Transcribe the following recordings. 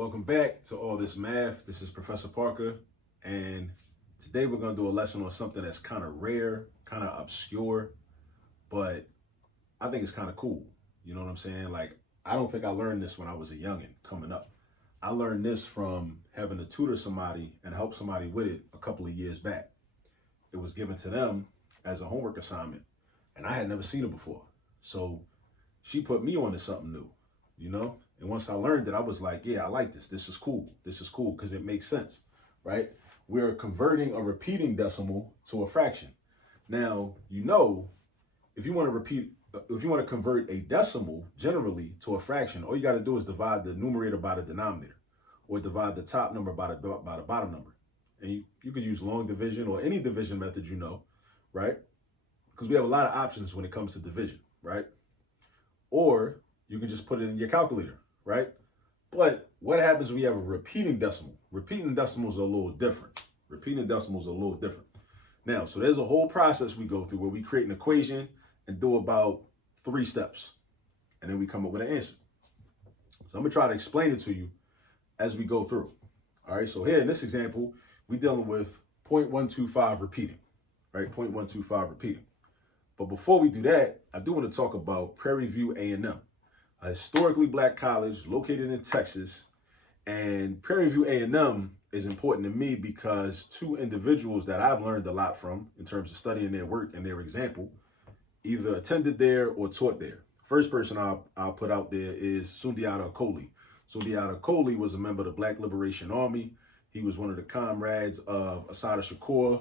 Welcome back to All This Math. This is Professor Parker, and today we're going to do a lesson on something that's kind of rare, kind of obscure, but I think it's kind of cool. You know what I'm saying? Like, I don't think I learned this when I was a youngin' coming up. I learned this from having to tutor somebody and help somebody with it a couple of years back. It was given to them as a homework assignment, and I had never seen it before. So she put me onto something new, you know? And once I learned it, I was like, yeah, I like this. This is cool. This is cool because it makes sense, right? We're converting a repeating decimal to a fraction. Now, you know, if you want to convert a decimal generally to a fraction, all you got to do is divide the numerator by the denominator, or divide the top number by the bottom number. And you could use long division or any division method, you know, right? Because we have a lot of options when it comes to division, right? Or you can just put it in your calculator, right? But what happens when you have a repeating decimal? Repeating decimals are a little different. Now, so there's a whole process we go through where we create an equation and do about 3 steps. And then we come up with an answer. So I'm going to try to explain it to you as we go through. All right, so here in this example, we're dealing with 0.125 repeating, right? 0.125 repeating. But before we do that, I do want to talk about Prairie View A&M, a historically black college located in Texas. And Prairie View A&M is important to me because 2 individuals that I've learned a lot from in terms of studying their work and their example either attended there or taught there. First person I'll put out there is Sundiata Acoli. Sundiata Acoli was a member of the Black Liberation Army. He was one of the comrades of Assata Shakur,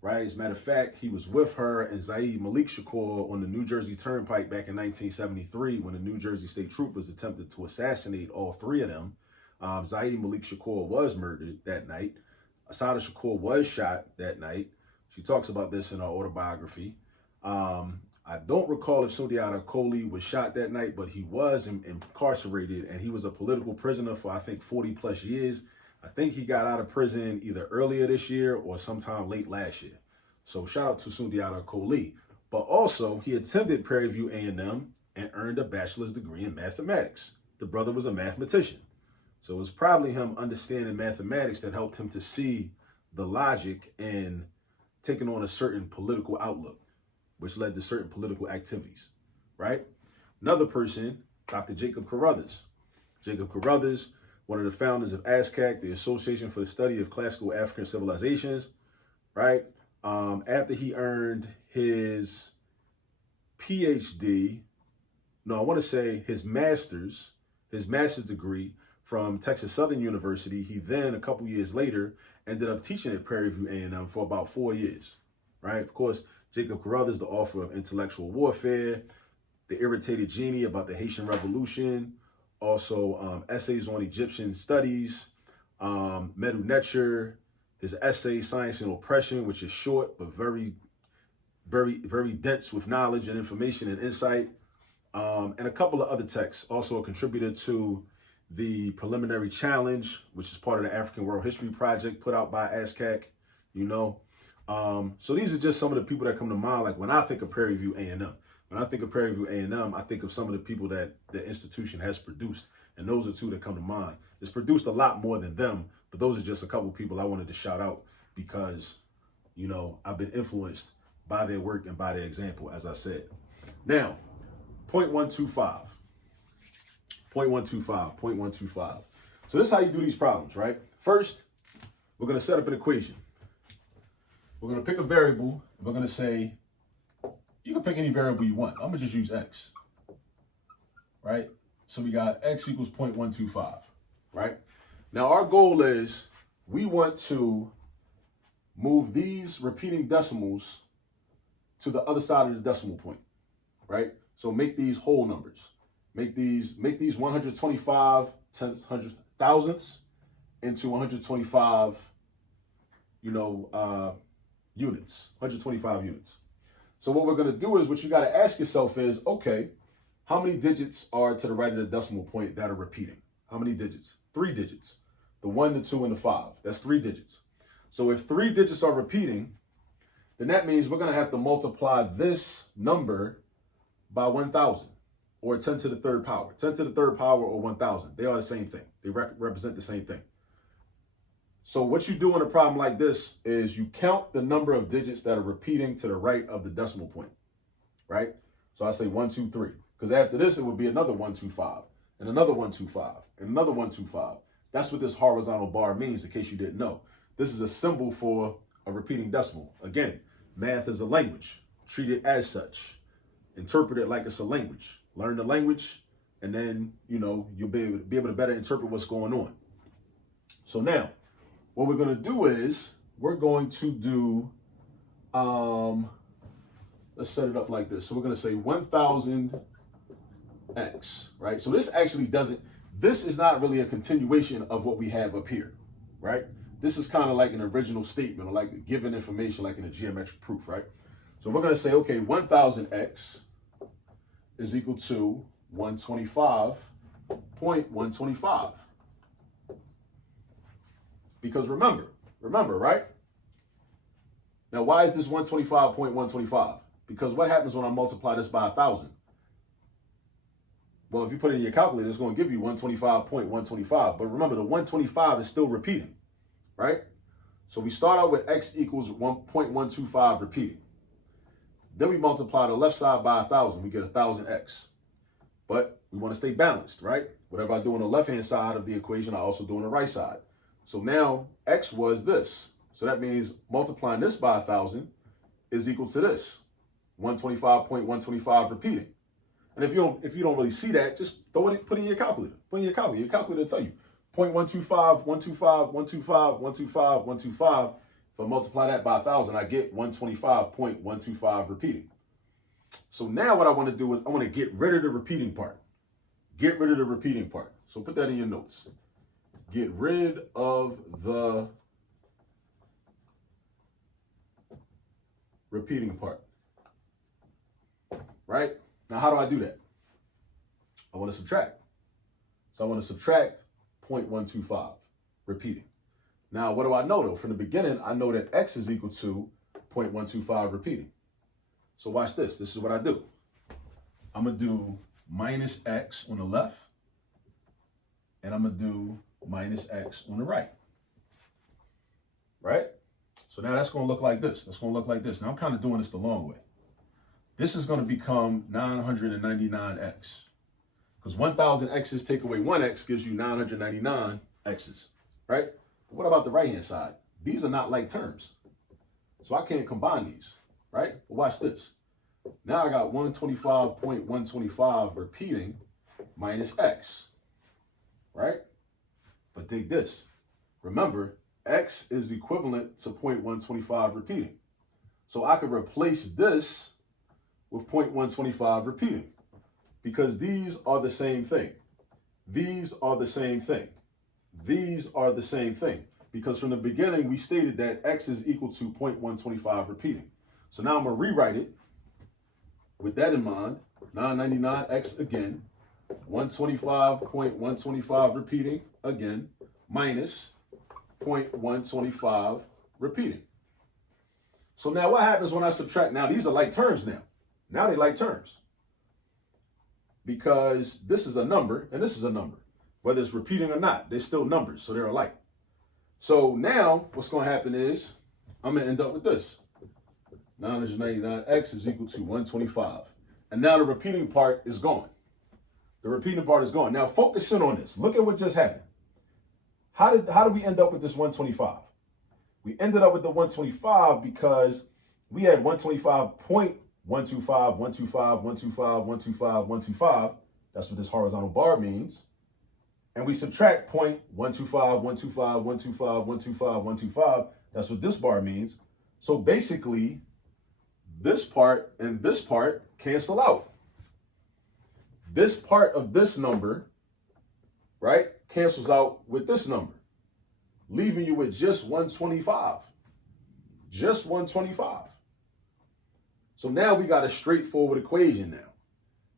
right? As a matter of fact, he was with her and Zaid Malik Shakur on the New Jersey Turnpike back in 1973 when the New Jersey State Troopers attempted to assassinate all 3 of them. Zaid Malik Shakur was murdered that night. Assata Shakur was shot that night. She talks about this in her autobiography. I don't recall if Sundiata Acoli was shot that night, but he was incarcerated, and he was a political prisoner for, I think, 40 plus years. I think he got out of prison either earlier this year or sometime late last year. So shout out to Sundiata Acoli. But also, he attended Prairie View A&M and earned a bachelor's degree in mathematics. The brother was a mathematician. So it was probably him understanding mathematics that helped him to see the logic in taking on a certain political outlook, which led to certain political activities, right? Another person, Dr. Jacob Carruthers. Jacob Carruthers, one of the founders of ASCAC, the Association for the Study of Classical African Civilizations, right? After he earned his PhD, no, I want to say his master's degree from Texas Southern University, he then, a couple years later, ended up teaching at Prairie View A&M for about 4 years, right? Of course, Jacob Carruthers, the author of Intellectual Warfare, The Irritated Genie about the Haitian Revolution, also essays on Egyptian studies, Medu Neter, his essay, Science and Oppression, which is short, but very, very, very dense with knowledge and information and insight, and a couple of other texts. Also a contributor to the Preliminary Challenge, which is part of the African World History Project put out by ASCAC, you know. So these are just some of the people that come to mind. Like when I think of Prairie View A&M, when I think of Prairie View A&M, I think of some of the people that the institution has produced. And those are 2 that come to mind. It's produced a lot more than them, but those are just a couple of people I wanted to shout out because, you know, I've been influenced by their work and by their example, as I said. Now, 0.125. 0.125. So this is how you do these problems, right? First, we're going to set up an equation. We're going to pick a variable. We're going to say, you can pick any variable you want. I'm going to just use x, right? So we got x equals 0.125, right? Now our goal is we want to move these repeating decimals to the other side of the decimal point, right? So make these whole numbers. Make these 125 tenths, hundredths, thousandths into 125, units, 125 units. So what we're going to do is, what you got to ask yourself is, okay, how many digits are to the right of the decimal point that are repeating? How many digits? 3 digits. The 1, the 2, and the 5. That's 3 digits. So if 3 digits are repeating, then that means we're going to have to multiply this number by 1,000. or 10 to the third power. 10 to the third power or 1,000. They are the same thing. They represent the same thing. So what you do in a problem like this is you count the number of digits that are repeating to the right of the decimal point, right? So I say 1, 2, 3. Because after this, it would be another 1, 2, 5, and another 1, 2, 5, and another 1, 2, 5. That's what this horizontal bar means, in case you didn't know. This is a symbol for a repeating decimal. Again, math is a language. Treat it as such. Interpret it like it's a language. Learn the language, and then, you'll be able to better interpret what's going on. So now, what we're going to do is we're going to do, let's set it up like this. So we're going to say 1,000x, right? So this actually this is not really a continuation of what we have up here, right? This is kind of like an original statement, or like given information, like in a geometric proof, right? So we're going to say, okay, 1,000x is equal to 125.125. Because remember, right? Now, why is this 125.125? Because what happens when I multiply this by 1,000? Well, if you put it in your calculator, it's going to give you 125.125. But remember, the 125 is still repeating, right? So we start out with x equals 1.125 repeating. Then we multiply the left side by 1,000. We get 1,000x. But we want to stay balanced, right? Whatever I do on the left-hand side of the equation, I also do on the right side. So now x was this. So that means multiplying this by 1,000 is equal to this, 125.125 repeating. And if you don't really see that, just put it in your calculator. Put it in your calculator. Your calculator will tell you 0.125, 125, 125, 125, 125. If I multiply that by 1,000, I get 125.125 repeating. So now what I want to do is I want to get rid of the repeating part. Get rid of the repeating part. So put that in your notes. Get rid of the repeating part. Right? Now, how do I do that? I want to subtract. So I want to subtract 0.125 repeating. Now, what do I know, though? From the beginning, I know that x is equal to 0.125 repeating. So watch this. This is what I do. I'm going to do minus x on the left, and I'm going to do minus x on the right. Right? So now that's going to look like this. That's going to look like this. Now, I'm kind of doing this the long way. This is going to become 999x. Because 1,000 x's take away 1x gives you 999 x's. Right? But what about the right-hand side? These are not like terms. So I can't combine these. Right? But watch this. Now I got 125.125 repeating minus x. Right? But dig this. Remember, x is equivalent to 0.125 repeating. So I could replace this with 0.125 repeating, because these are the same thing. These are the same thing. These are the same thing, because from the beginning we stated that x is equal to 0.125 repeating. So now I'm going to rewrite it with that in mind. 999x again, 125.125 repeating again, minus 0.125 repeating. So now what happens when I subtract? Now these are like terms now. Now they like terms. Because this is a number and this is a number. Whether it's repeating or not, they're still numbers, so they're alike. So now what's going to happen is I'm going to end up with this. 999x is equal to 125. And now the repeating part is gone. The repeating part is gone. Now focus in on this. Look at what just happened. How did we end up with this 125? We ended up with the 125 because we had 125.125, 125, 125, 125, 125. That's what this horizontal bar means. And we subtract 0.125, 125, 125, 125, 125. That's what this bar means. So basically, this part and this part cancel out. This part of this number, right, cancels out with this number, leaving you with just 125. Just 125. So now we got a straightforward equation now.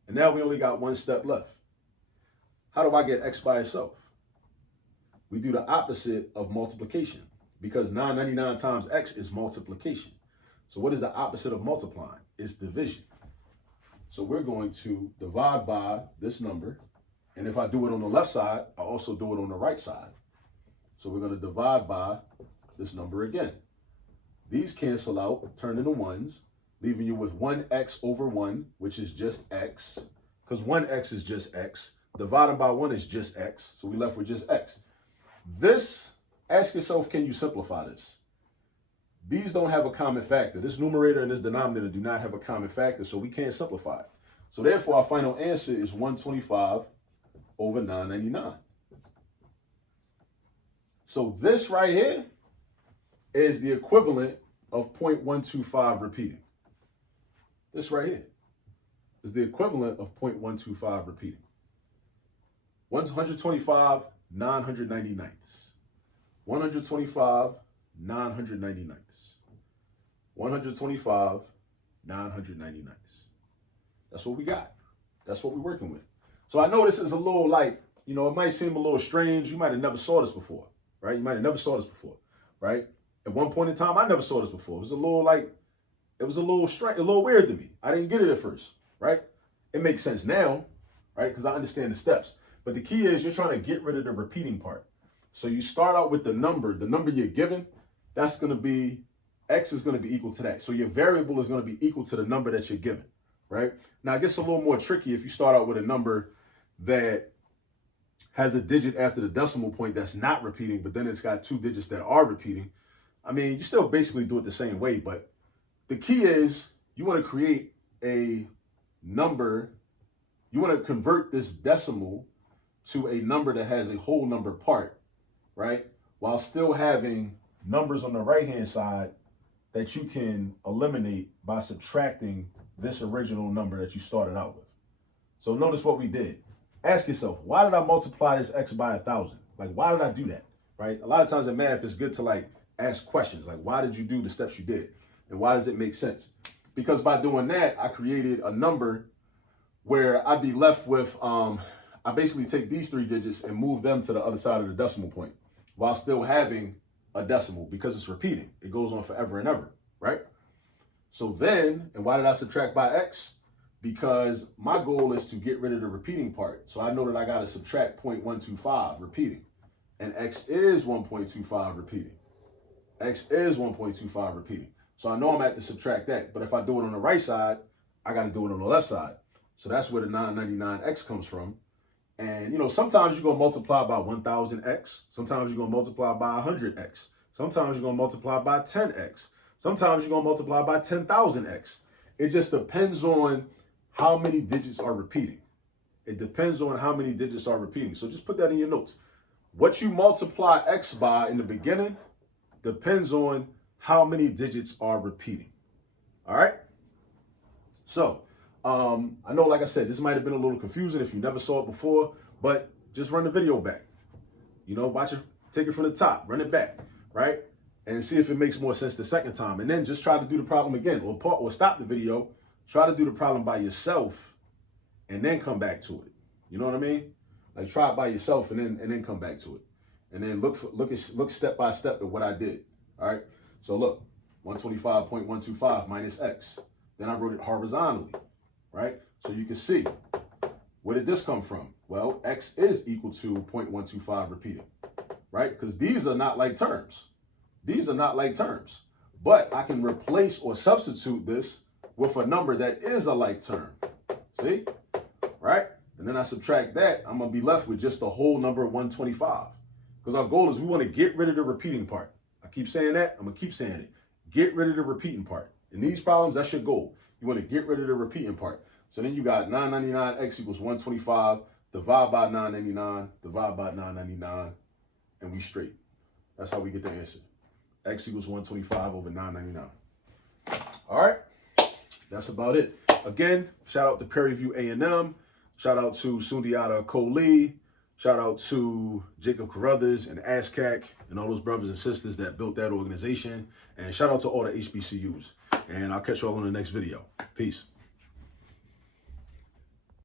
And now we only got one step left. How do I get x by itself? We do the opposite of multiplication, because 999 times x is multiplication. So what is the opposite of multiplying? It's division. So we're going to divide by this number. And if I do it on the left side, I also do it on the right side. So we're going to divide by this number again. These cancel out, turn into ones, leaving you with 1x over 1, which is just x. Because 1x is just x. Dividing by 1 is just x. So we left with just x. This, ask yourself, can you simplify this? These don't have a common factor. This numerator and this denominator do not have a common factor, so we can't simplify it. So therefore, our final answer is 125 over 999. So this right here is the equivalent of 0.125 repeating. This right here is the equivalent of 0.125 repeating. 125 999ths. 125 999ths. 125 999ths. That's what we got. That's what we're working with. So I know this is a little like, you know, it might seem a little strange. You might have never saw this before, right? You might have never saw this before, right? At one point in time, I never saw this before. It was a little like, it was a little strange, a little weird to me. I didn't get it at first, right? It makes sense now, right? Because I understand the steps. But the key is you're trying to get rid of the repeating part. So you start out with the number you're given, that's going to be, x is going to be equal to that. So your variable is going to be equal to the number that you're given, right? Now it gets a little more tricky if you start out with a number that has a digit after the decimal point that's not repeating, but then it's got two digits that are repeating. I mean, you still basically do it the same way, but the key is you want to create a number, you want to convert this decimal to a number that has a whole number part, right? While still having numbers on the right-hand side that you can eliminate by subtracting this original number that you started out with. So notice what we did. Ask yourself, why did I multiply this x by 1,000? Like, why did I do that, right? A lot of times in math, it's good to like ask questions like, why did you do the steps you did? And why does it make sense? Because by doing that, I created a number where I'd be left with, I basically take these three digits and move them to the other side of the decimal point while still having a decimal because it's repeating. It goes on forever and ever, right? So then, and why did I subtract by x? Because my goal is to get rid of the repeating part. So I know that I got to subtract 0.125 repeating. And x is 1.25 repeating. X is 1.25 repeating. So I know I'm going to have to subtract that. But if I do it on the right side, I got to do it on the left side. So that's where the 999x comes from. And, you know, sometimes you're going to multiply by 1,000x. Sometimes you're going to multiply by 100x. Sometimes you're going to multiply by 10x. Sometimes you're going to multiply by 10,000x. It just depends on how many digits are repeating. It depends on how many digits are repeating. So just put that in your notes. What you multiply x by in the beginning depends on how many digits are repeating. All right? So, I know, like I said, this might have been a little confusing if you never saw it before, but just run the video back. You know, watch it, take it from the top, run it back, right? And see if it makes more sense the second time. And then just try to do the problem again, or stop the video, try to do the problem by yourself, and then come back to it. You know what I mean? Like try it by yourself and then come back to it. And then look step by step at what I did. All right. So look, 125.125 minus x. Then I wrote it horizontally, right? So you can see, where did this come from? Well, x is equal to 0.125 repeating, right? Because these are not like terms. These are not like terms. But I can replace or substitute this with a number that is a like term. See? Right? And then I subtract that, I'm going to be left with just the whole number 125. Because our goal is we want to get rid of the repeating part. I keep saying that. I'm going to keep saying it. Get rid of the repeating part. In these problems, that's your goal. You want to get rid of the repeating part. So then you got 999x equals 125. Divide by 999. Divide by 999. And we straight. That's how we get the answer. X equals 125 over 999. All right. That's about it. Again, shout out to Prairie View A&M. Shout out to Sundiata Kohli. Shout out to Jacob Carruthers and ASCAC and all those brothers and sisters that built that organization. And shout out to all the HBCUs. And I'll catch you all in the next video. Peace.